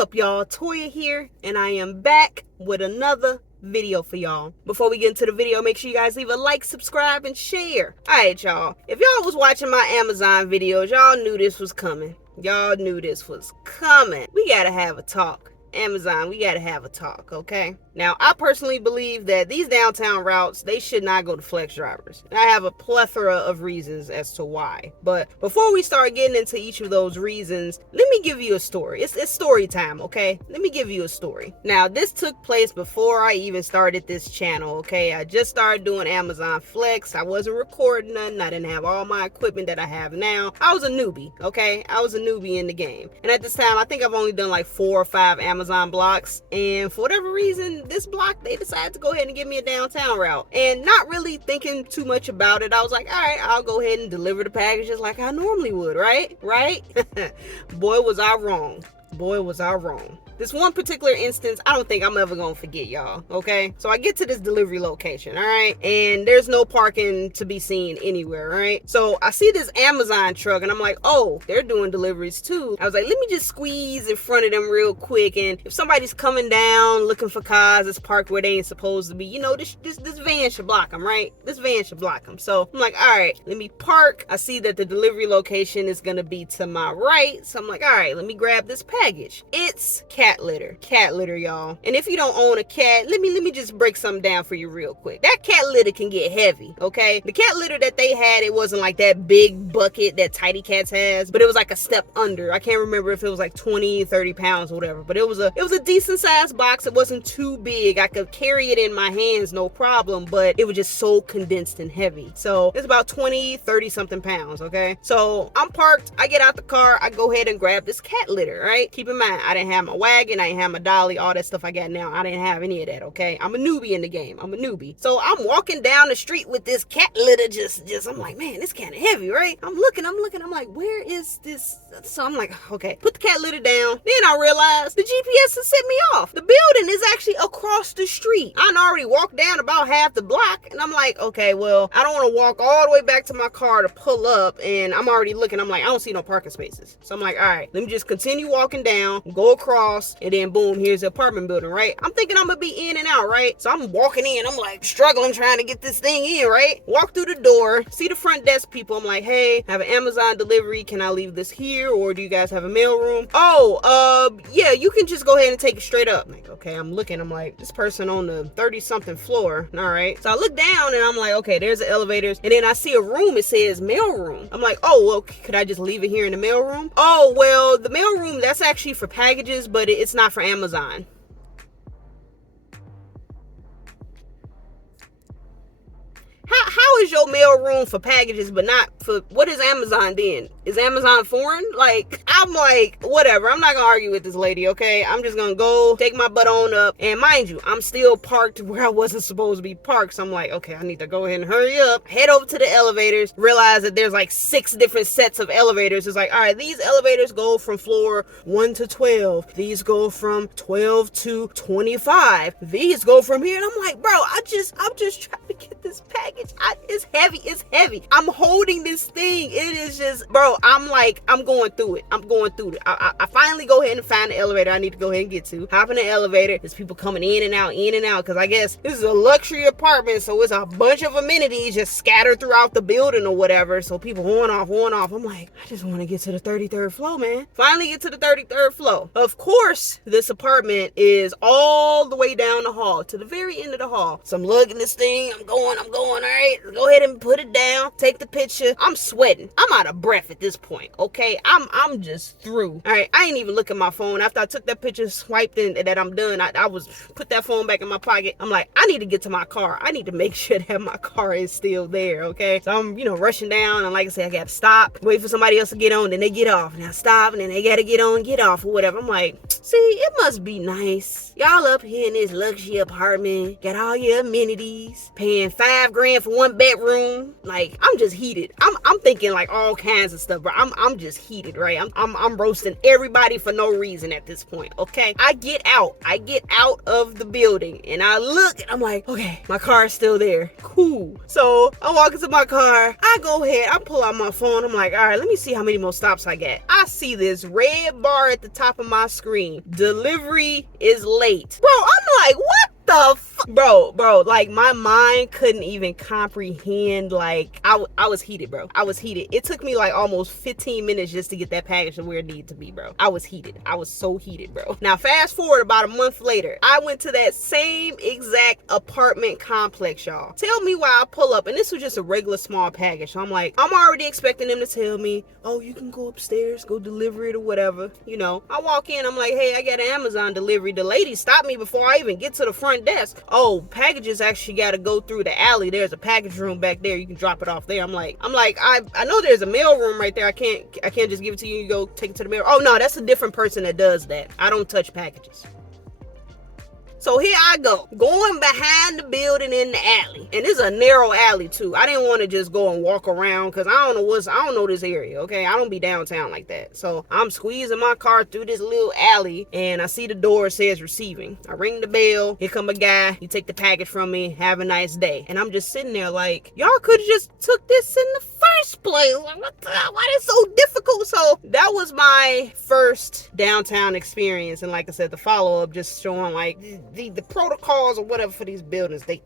up, y'all? Toya here, and I am back with another video for y'all. Before we get into the video, make sure you guys leave a like, subscribe, and share. Alright, y'all. If y'all was watching my Amazon videos, y'all knew this was coming. Y'all knew this was coming. We gotta have a talk. Amazon, we gotta have a talk, okay? Now, I personally believe that these downtown routes, they should not go to flex drivers. And I have a plethora of reasons as to why. But before we start getting into each of those reasons, let me give you a story. It's story time, okay? Let me give you a story. Now, this took place before I even started this channel, okay? I just started doing Amazon Flex. I wasn't recording nothing. I didn't have all my equipment that I have now. I was a newbie, okay? I was a newbie in the game. And at this time, I think I've only done like 4 or 5 Amazon blocks. And for whatever reason, this block, they decided to go ahead and give me a downtown route, and not really thinking too much about it. I was like, all right, I'll go ahead and deliver the packages like I normally would, right? Boy, was I wrong. Boy, was I wrong. This one particular instance, I don't think I'm ever gonna forget, y'all, okay? So I get to this delivery location, all right? And there's no parking to be seen anywhere, right? So I see this Amazon truck, and I'm like, oh, they're doing deliveries too. I was like, let me just squeeze in front of them real quick, and if somebody's coming down looking for cars that's parked where they ain't supposed to be, you know, this van should block them, right? This van should block them. So I'm like, all right, let me park. I see that the delivery location is gonna be to my right, so I'm like, all right, let me grab this package. It's cat litter, y'all. And if you don't own a cat, let me just break something down for you real quick. That cat litter can get heavy, okay? The cat litter that they had, it wasn't like that big bucket that Tidy Cats has, but it was like a step under. I can't remember if it was like 20, 30 pounds or whatever, but it was a decent sized box. It wasn't too big. I could carry it in my hands, no problem, but it was just so condensed and heavy. So it's about 20, 30 something pounds, okay? So I'm parked, I get out the car, I go ahead and grab this cat litter, right? Keep in mind, I didn't have my wagon, I didn't have my dolly, all that stuff I got now. I didn't have any of that, okay? I'm a newbie in the game. I'm a newbie. So I'm walking down the street with this cat litter, just I'm like, man, it's kind of heavy, right? I'm looking, I'm like, where is this? So I'm like, okay, put the cat litter down. Then I realized the GPS has set me off. The building is actually across the street. I already walked down about half the block, and I'm like, okay, well, I don't want to walk all the way back to my car to pull up, and I'm already looking. I'm like, I don't see no parking spaces. So I'm like, all right, let me just continue walking down, go across, and then boom, here's the apartment building, right? I'm thinking I'm gonna be in and out, right? So I'm walking in, I'm like struggling trying to get this thing in, right? Walk through the door, see the front desk people. I'm like, hey, I have an Amazon delivery. Can I leave this here, or do you guys have a mail room? Oh, yeah, you can just go ahead and take it straight up. I'm like, okay, I'm looking, I'm like, this person on the 30 something floor. All right. So I look down and I'm like, okay, there's the elevators. And then I see a room, it says mail room. I'm like, oh, well, could I just leave it here in the mail room? Oh, well, the mail room, that's actually for packages, but it's not for Amazon. How is your mail room for packages but not for, what is Amazon then? Is Amazon foreign? Like, I'm like, whatever. I'm not gonna argue with this lady, okay? I'm just gonna go take my butt on up. And mind you, I'm still parked where I wasn't supposed to be parked. So I'm like, okay, I need to go ahead and hurry up, head over to the elevators, realize that there's like 6 different sets of elevators. It's like, all right, these elevators go from floor 1 to 12. These go from 12 to 25. These go from here. And I'm like, bro, I'm just trying to get this package. It's heavy. I'm holding this thing. It is just, bro, I'm going through it. I finally go ahead and find the elevator I need to go ahead and get to. Hop in the elevator. There's people coming in and out, because I guess this is a luxury apartment, so it's a bunch of amenities just scattered throughout the building or whatever. So people on off. I'm like, I just want to get to the 33rd floor, man. Finally get to the 33rd floor. Of course, this apartment is all the way down the hall to the very end of the hall. So I'm lugging this thing. I'm going, all right, go ahead and put it down, take the picture. I'm sweating. I'm out of breath at this point, okay? I'm just through. All right, I ain't even look at my phone. After I took that picture, swiped in, that I'm done, I was put that phone back in my pocket. I'm like, I need to get to my car. I need to make sure that my car is still there, okay? So I'm, rushing down, and like I said, I gotta stop, wait for somebody else to get on, then they get off, and I stop, and then they gotta get on, get off, or whatever. I'm like, see, it must be nice. Y'all up here in this luxury apartment, got all your amenities, paying $5 grand for 1 bedroom. Like, I'm just heated. I'm thinking like all kinds of stuff, bro. I'm just heated, right? I'm roasting everybody for no reason at this point, okay? I get out of the building, and I look, and I'm like, okay, my car is still there. Cool. So I walk into my car, I go ahead, I pull out my phone. I'm like, all right, let me see how many more stops I got. I see this red bar at the top of my screen. me, delivery is late. Bro, I'm like, what the fuck? Bro, like my mind couldn't even comprehend. Like I was heated, bro. I was heated. It took me like almost 15 minutes just to get that package to where it needed to be, bro. I was heated. I was so heated, bro. Now fast forward about a month later, I went to that same exact apartment complex, y'all. Tell me why I pull up, and this was just a regular small package. So I'm like, I'm already expecting them to tell me, oh, you can go upstairs, go deliver it or whatever. You know, I walk in, I'm like, hey, I got an Amazon delivery. The lady stopped me before I even get to the front desk. Oh, packages actually got to go through the alley. There's a package room back there. You can drop it off there. I'm like, I know there's a mail room right there. I can't just give it to you. You go take it to the mail. Oh no, that's a different person that does that. I don't touch packages. So here I go, going behind the building in the alley. And it's a narrow alley too. I didn't want to just go and walk around because I don't know this area, okay? I don't be downtown like that. So I'm squeezing my car through this little alley and I see the door says receiving. I ring the bell, here come a guy, he take the package from me, have a nice day. And I'm just sitting there like, y'all could have just took this in the first place. Like, why is it so difficult? So that was my first downtown experience. And like I said, the follow-up just showing like the protocols or whatever for these buildings, they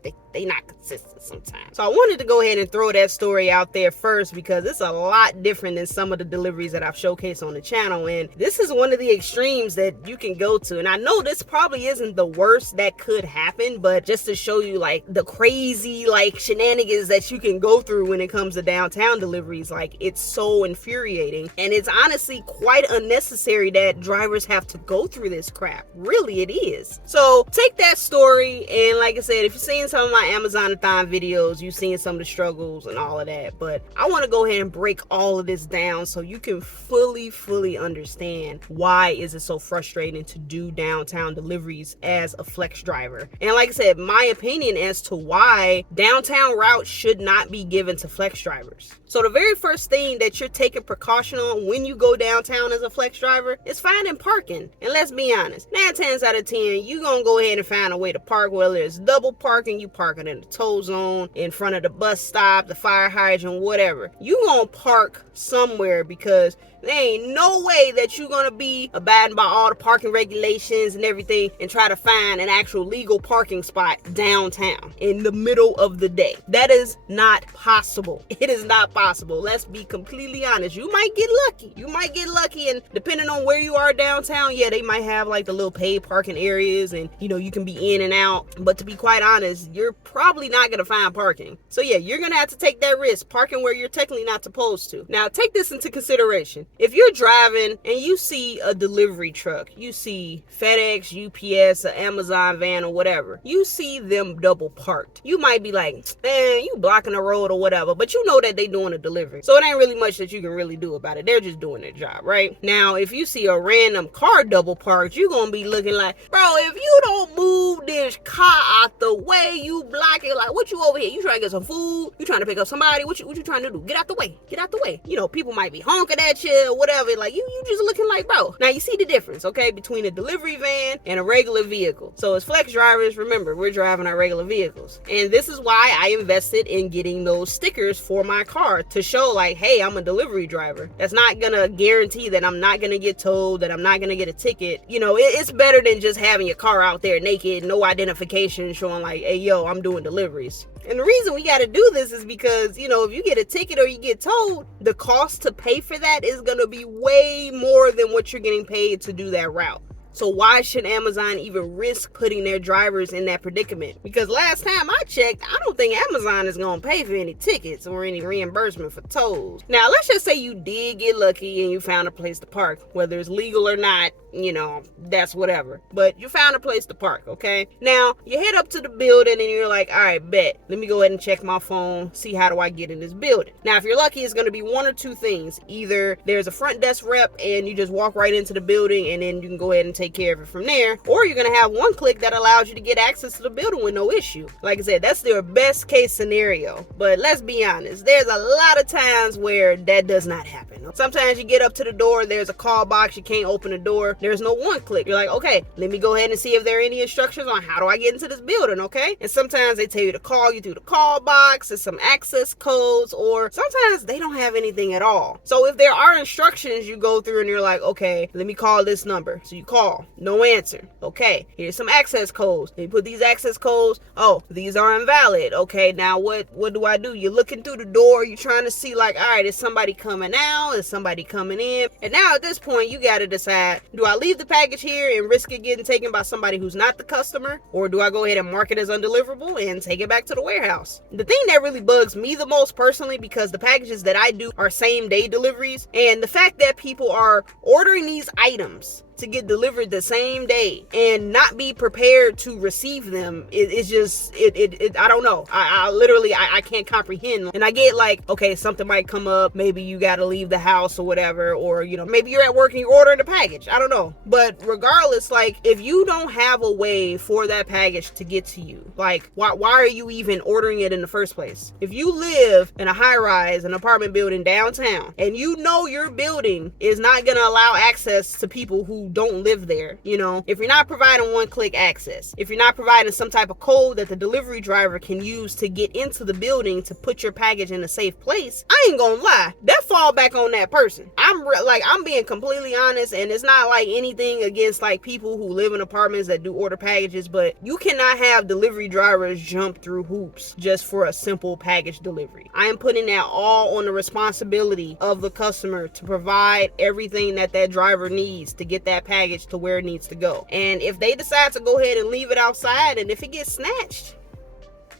not consistent sometimes. So I wanted to go ahead and throw that story out there first because it's a lot different than some of the deliveries that I've showcased on the channel, and this is one of the extremes that you can go to. And I know this probably isn't the worst that could happen, but just to show you like the crazy like shenanigans that you can go through when it comes to downtown deliveries, like it's so infuriating, and it's honestly quite unnecessary that drivers have to go through this crap. Really, it is. So take that story, and like I said, if you're seeing some of my Amazonathon videos, you've seen some of the struggles and all of that, but I want to go ahead and break all of this down so you can fully understand why is it so frustrating to do downtown deliveries as a flex driver. And like I said, my opinion as to why downtown routes should not be given to flex drivers. So the very first thing that you're taking precaution on when you go downtown as a flex driver is finding parking. And let's be honest, 9 times out of 10, you're gonna go ahead and find a way to park, whether it's double parking, you parking in the tow zone, in front of the bus stop, the fire hydrant, whatever. You gonna park somewhere because there ain't no way that you're gonna be abiding by all the parking regulations and everything and try to find an actual legal parking spot downtown in the middle of the day. That is not possible. It is not possible. Let's be completely honest. You might get lucky. You might get lucky, and depending on where you are downtown, yeah, they might have like the little paid parking areas and you know you can be in and out. But to be quite honest, you're probably not gonna find parking. So yeah, you're gonna have to take that risk, parking where you're technically not supposed to. Now take this into consideration. If you're driving and you see a delivery truck, you see FedEx, UPS, an Amazon van or whatever, you see them double parked, you might be like, man, you blocking the road or whatever, but you know that they doing a delivery. So it ain't really much that you can really do about it. They're just doing their job, right? Now, if you see a random car double parked, you're gonna be looking like, bro, if you don't move this car out the way, you block it. Like, what you over here? You trying to get some food? You trying to pick up somebody? What you trying to do? Get out the way. Get out the way. You know, people might be honking at you or whatever. Like, you just looking like, bro. Now, you see the difference, okay, between a delivery van and a regular vehicle. So as flex drivers, remember, we're driving our regular vehicles. And this is why I invested in getting those stickers for my car to show like, hey, I'm a delivery driver. That's not gonna guarantee that I'm not gonna get towed, that I'm not gonna get a ticket. You know, it's better than just having your car out there naked, no identification, showing like, hey, yo, I'm doing deliveries. And the reason we got to do this is because, you know, if you get a ticket or you get towed, the cost to pay for that is going to be way more than what you're getting paid to do that route. So why should Amazon even risk putting their drivers in that predicament? Because last time I checked, I don't think Amazon is going to pay for any tickets or any reimbursement for tolls. Now, let's just say you did get lucky and you found a place to park, whether it's legal or not, you know, that's whatever. But you found a place to park, okay? Now, you head up to the building and you're like, all right, bet. Let me go ahead and check my phone, see how do I get in this building. Now, if you're lucky, it's going to be one or two things. Either there's a front desk rep and you just walk right into the building and then you can go ahead and take care of it from there, or you're gonna have one click that allows you to get access to the building with no issue. Like I said, that's their best case scenario. But let's be honest, there's a lot of times where that does not happen. Sometimes you get up to the door, there's a call box, you can't open the door, there's no one click. You're like, okay, let me go ahead and see if there are any instructions on how do I get into this building, okay? And sometimes they tell you to call you through the call box, there's some access codes, or sometimes they don't have anything at all. So if there are instructions, you go through and you're like, okay, let me call this number. So you call. call. No answer. Okay, here's some access codes. They put these access codes. Oh, these are invalid. Okay, now what do? You're looking through the door. You're trying to see like, all right, is somebody coming out? Is somebody coming in? And now at this point, you got to decide, do I leave the package here and risk it getting taken by somebody who's not the customer? Or do I go ahead and mark it as undeliverable and take it back to the warehouse? The thing that really bugs me the most personally, because the packages that I do are same day deliveries, and the fact that people are ordering these items to get delivered the same day and not be prepared to receive them, it's just I don't know. I literally can't comprehend. And I get like, okay, something might come up, maybe you got to leave the house or whatever, or you know, maybe you're at work and you're ordering the package, I don't know. But regardless, like, if you don't have a way for that package to get to you, like, why are you even ordering it in the first place? If you live in a high-rise, an apartment building downtown, and you know your building is not going to allow access to people who don't live there, you know, if you're not providing one-click access, if you're not providing some type of code that the delivery driver can use to get into the building to put your package in a safe place, I ain't gonna lie, that fall back on that person. I'm being completely honest, and it's not like anything against like people who live in apartments that do order packages, but you cannot have delivery drivers jump through hoops just for a simple package delivery. I am putting that all on the responsibility of the customer to provide everything that driver needs to get that package to where it needs to go. And if they decide to go ahead and leave it outside, and if it gets snatched,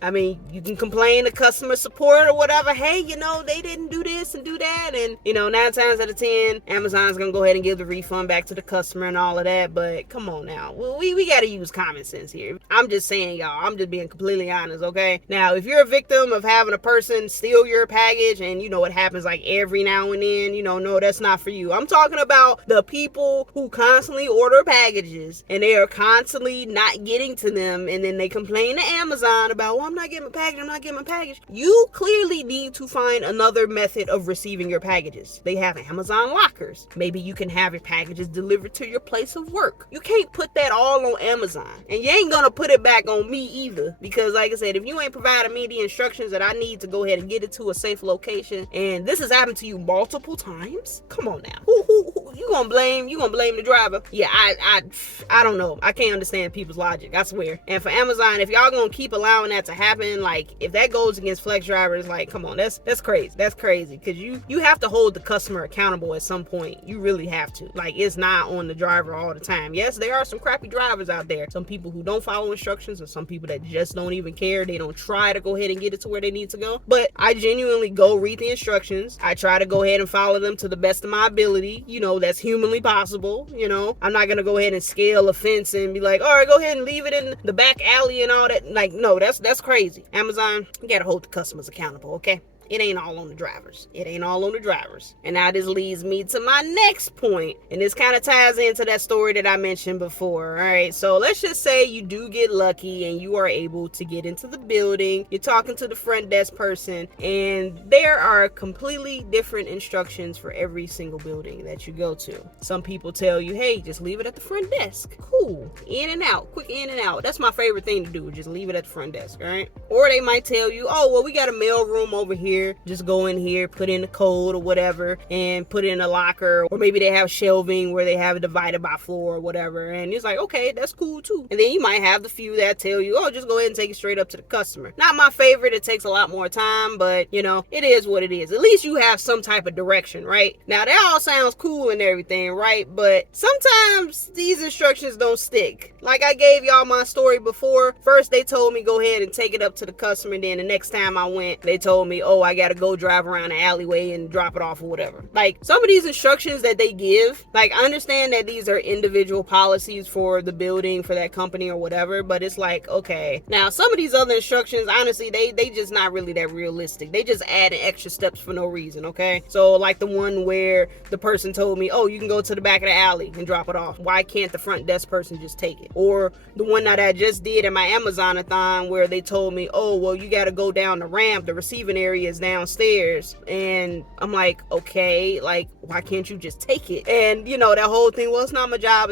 I mean, you can complain to customer support or whatever. Hey, you know, they didn't do this and do that. And, you know, 9 times out of 10, Amazon's going to go ahead and give the refund back to the customer and all of that. But come on now. We got to use common sense here. I'm just saying, y'all, I'm just being completely honest, okay? Now, if you're a victim of having a person steal your package and, you know, it happens like every now and then, you know, no, that's not for you. I'm talking about the people who constantly order packages and they are constantly not getting to them. And then they complain to Amazon about, well, I'm not getting my package. You clearly need to find another method of receiving your packages. They have Amazon lockers. Maybe you can have your packages delivered to your place of work. You can't put that all on Amazon. And you ain't gonna put it back on me either. Because like I said, if you ain't providing me the instructions that I need to go ahead and get it to a safe location, and this has happened to you multiple times, come on now. Who you gonna blame? You gonna blame the driver? Yeah, I don't know. I can't understand people's logic, I swear. And for Amazon, if y'all gonna keep allowing that to happen, like if that goes against flex drivers, like come on, that's crazy. That's crazy, because you have to hold the customer accountable at some point. You really have to. Like, it's not on the driver all the time. Yes, there are some crappy drivers out there, some people who don't follow instructions, or some people that just don't even care. They don't try to go ahead and get it to where they need to go. But I genuinely go read the instructions. I try to go ahead and follow them to the best of my ability, you know, that's humanly possible. You know, I'm not gonna go ahead and scale a fence and be like, all right, go ahead and leave it in the back alley and all that. Like, no, that's crazy. Amazon, you gotta hold the customers accountable, okay? It ain't all on the drivers. It ain't all on the drivers. And now this leads me to my next point. And this kind of ties into that story that I mentioned before. All right. So let's just say you do get lucky and you are able to get into the building. You're talking to the front desk person, and there are completely different instructions for every single building that you go to. Some people tell you, hey, just leave it at the front desk. Cool. In and out. Quick in and out. That's my favorite thing to do. Just leave it at the front desk. All right. Or they might tell you, oh, well, we got a mail room over here. Just go in here, put in the code or whatever, and put it in a locker. Or maybe they have shelving where they have it divided by floor or whatever. And it's like, okay, that's cool too. And then you might have the few that tell you, oh, just go ahead and take it straight up to the customer. Not my favorite. It takes a lot more time, but you know, it is what it is. At least you have some type of direction, right? Now that all sounds cool and everything, right? But sometimes these instructions don't stick. Like I gave y'all my story before. First they told me go ahead and take it up to the customer. And then the next time I went, they told me, oh, I gotta go drive around the alleyway and drop it off or whatever. Like some of these instructions that they give, like I understand that these are individual policies for the building, for that company or whatever, but it's like, okay, now some of these other instructions, honestly, they just not really that realistic. They just adding extra steps for no reason, okay? So like the one where the person told me, oh, you can go to the back of the alley and drop it off. Why can't the front desk person just take it? Or the one that I just did in my Amazon-a-thon where they told me, oh, well, you gotta go down the ramp. The receiving area is downstairs. And I'm like, okay, like, why can't you just take it? And that whole thing, well, it's not my job,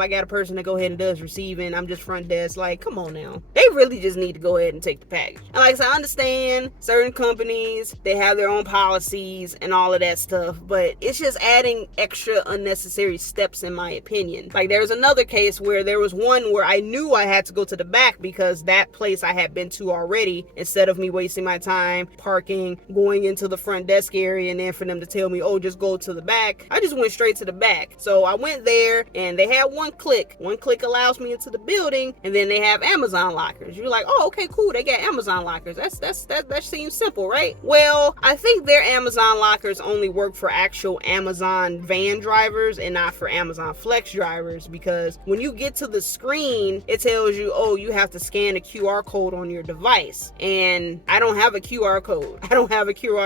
I got a person that go ahead and does receiving, I'm just front desk. Like, come on now, they really just need to go ahead and take the package. And like I said, I understand certain companies, they have their own policies and all of that stuff, but it's just adding extra unnecessary steps in my opinion. Like, there's another case where there was one where I knew I had to go to the back because that place I had been to already. Instead of me wasting my time parking, going into the front desk area, and then for them to tell me, oh, just go to the back, I just went straight to the back. So I went there, and they had one click allows me into the building, and then they have Amazon lockers. You're like, oh, okay, cool, they got Amazon lockers. That seems simple, right? Well, I think their Amazon lockers only work for actual Amazon van drivers and not for Amazon Flex drivers, because when you get to the screen, it tells you, oh, you have to scan a QR code on your device, and I don't have a QR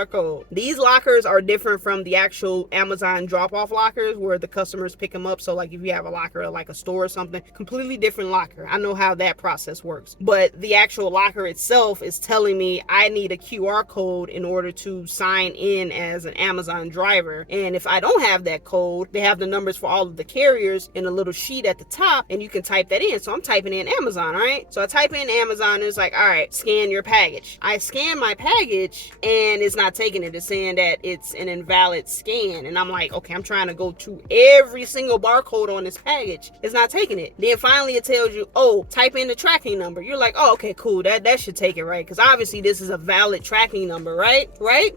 code. These lockers are different from the actual Amazon drop-off lockers where the customers pick them up. So like if you have a locker at like a store or something, completely different locker. I know how that process works, but the actual locker itself is telling me I need a QR code in order to sign in as an Amazon driver. And if I don't have that code, they have the numbers for all of the carriers in a little sheet at the top, and you can type that in. So I'm typing in Amazon, all right? So I type in Amazon, and it's like, all right, scan your package. I scan my package, and it's not taking it. It's saying that it's an invalid scan. And I'm like, okay, I'm trying to go to every single barcode on this package. It's not taking it. Then finally it tells you, oh, type in the tracking number. You're like, oh, okay, cool. That should take it, right? Because obviously this is a valid tracking number, right?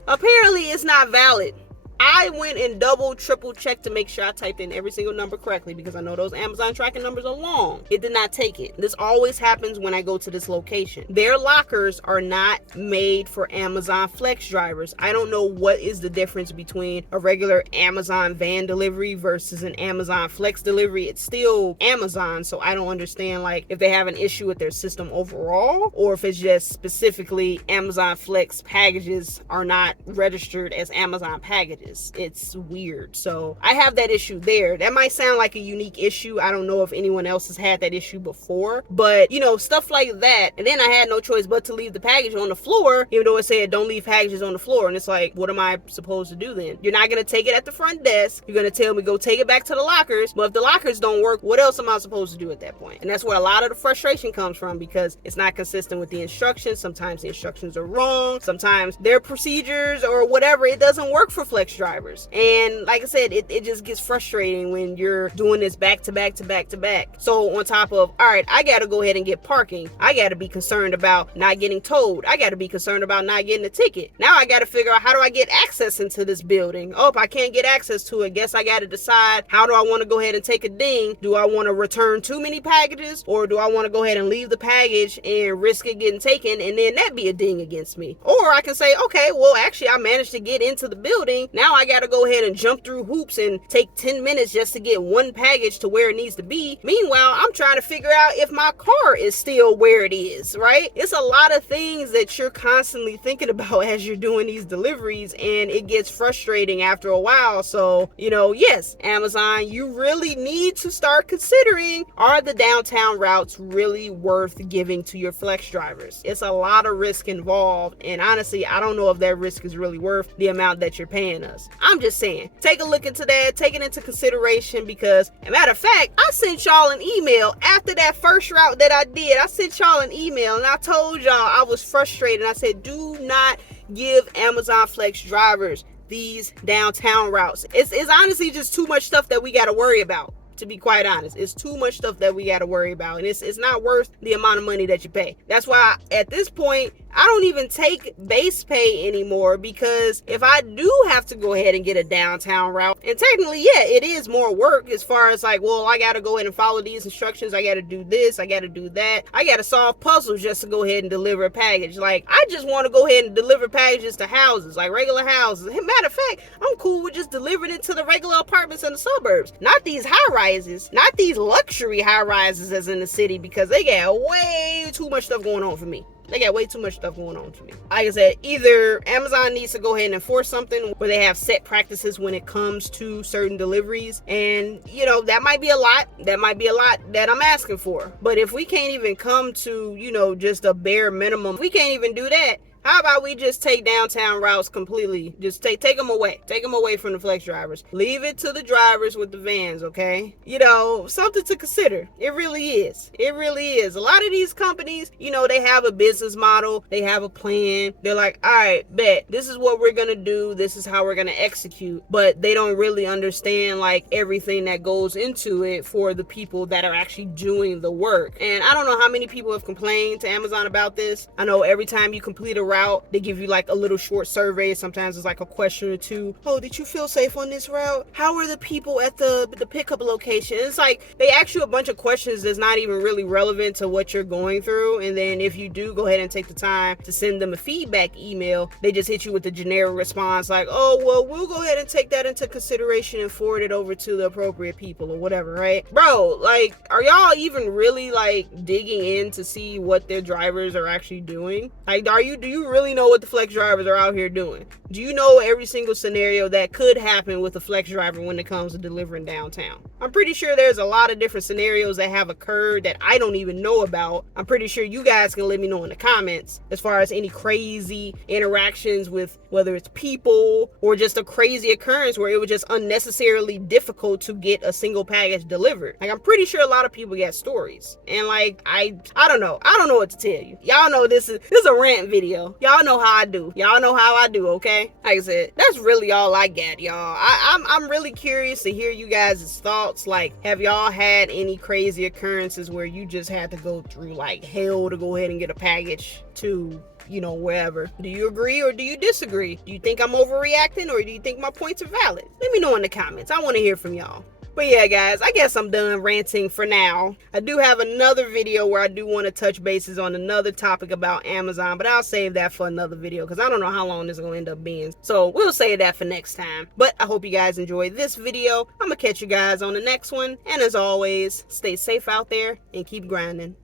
Apparently it's not valid. I went and double, triple checked to make sure I typed in every single number correctly, because I know those Amazon tracking numbers are long. It did not take it. This always happens when I go to this location. Their lockers are not made for Amazon Flex drivers. I don't know what is the difference between a regular Amazon van delivery versus an Amazon Flex delivery. It's still Amazon, so I don't understand like if they have an issue with their system overall, or if it's just specifically Amazon Flex packages are not registered as Amazon packages. It's weird. So I have that issue there. That might sound like a unique issue. I don't know if anyone else has had that issue before, but stuff like that. And then I had no choice but to leave the package on the floor, even though it said don't leave packages on the floor. And it's like, what am I supposed to do then? You're not going to take it at the front desk. You're going to tell me go take it back to the lockers. But if the lockers don't work, what else am I supposed to do at that point? And that's where a lot of the frustration comes from, because it's not consistent with the instructions. Sometimes the instructions are wrong. Sometimes their procedures or whatever, it doesn't work for Flex drivers. And like I said, it just gets frustrating when you're doing this back to back to back to back. So on top of, all right, I got to go ahead and get parking. I got to be concerned about not getting towed. I got to be concerned about not getting a ticket. Now I got to figure out, how do I get access into this building? Oh, if I can't get access to it, guess I got to decide, how do I want to go ahead and take a ding? Do I want to return too many packages, or do I want to go ahead and leave the package and risk it getting taken, and then that be a ding against me? Or I can say, okay, well, actually I managed to get into the building. Now I got to go ahead and jump through hoops and take 10 minutes just to get one package to where it needs to be. Meanwhile, I'm trying to figure out if my car is still where it is, right? It's a lot of things that you're constantly thinking about as you're doing these deliveries, and it gets frustrating after a while. So, yes, Amazon, you really need to start considering, are the downtown routes really worth giving to your Flex drivers? It's a lot of risk involved, and honestly, I don't know if that risk is really worth the amount that you're paying us. I'm just saying, take a look into that, take it into consideration, because, as a matter of fact, I sent y'all an email after that first route that I did. I sent y'all an email, and I told y'all I was frustrated. I said, do not give Amazon Flex drivers these downtown routes. It's honestly just too much stuff that we got to worry about. To be quite honest, it's too much stuff that we got to worry about, and it's not worth the amount of money that you pay. That's why at this point, I don't even take base pay anymore, because if I do have to go ahead and get a downtown route, and technically, yeah, it is more work as far as like, well, I got to go ahead and follow these instructions. I got to do this. I got to do that. I got to solve puzzles just to go ahead and deliver a package. Like, I just want to go ahead and deliver packages to houses, like regular houses. Matter of fact, I'm cool with just delivering it to the regular apartments in the suburbs, not these high-rises, not these luxury high-rises as in the city, because they got way too much stuff going on for me. They got way too much stuff going on for me. Like I said, either Amazon needs to go ahead and enforce something where they have set practices when it comes to certain deliveries. And, that might be a lot. That might be a lot that I'm asking for. But if we can't even come to, just a bare minimum, if we can't even do that, How about we just take downtown routes completely? Just take them away. Take them away from the flex drivers. Leave it to the drivers with the vans, okay? You know, something to consider. It really is. It really is. A lot of these companies, you know, they have a business model. They have a plan. They're like, all right, bet. This is what we're going to do. This is how we're going to execute. But they don't really understand like everything that goes into it for the people that are actually doing the work. And I don't know how many people have complained to Amazon about this. I know every time you complete a route, they give you like a little short survey. Sometimes it's like a question or two. Oh, did you feel safe on this route? How are the people at the pickup location? It's like they ask you a bunch of questions that's not even really relevant to what you're going through. And then if you do go ahead and take the time to send them a feedback email, they just hit you with a generic response like, oh, well, we'll go ahead and take that into consideration and forward it over to the appropriate people or whatever, right? Bro, like, are y'all even really like digging in to see what their drivers are actually doing? Like, do you really know what the flex drivers are out here doing? Do you know every single scenario that could happen with a flex driver when it comes to delivering downtown? I'm pretty sure there's a lot of different scenarios that have occurred that I don't even know about. I'm pretty sure you guys can let me know in the comments as far as any crazy interactions with whether it's people or just a crazy occurrence where it was just unnecessarily difficult to get a single package delivered. Like, I'm pretty sure a lot of people got stories. And like, I don't know. I don't know what to tell you. Y'all know this is a rant video. Y'all know how I do. Y'all know how I do, okay? Like I said, that's really all I got, y'all. I'm really curious to hear you guys' thoughts. Like, have y'all had any crazy occurrences where you just had to go through like hell to go ahead and get a package to, you know, wherever? Do you agree or do you disagree? Do you think I'm overreacting or do you think my points are valid? Let me know in the comments. I want to hear from y'all. But yeah, guys, I guess I'm done ranting for now. I do have another video where I do want to touch bases on another topic about Amazon, but I'll save that for another video because I don't know how long this is going to end up being. So we'll save that for next time. But I hope you guys enjoyed this video. I'm going to catch you guys on the next one. And as always, stay safe out there and keep grinding.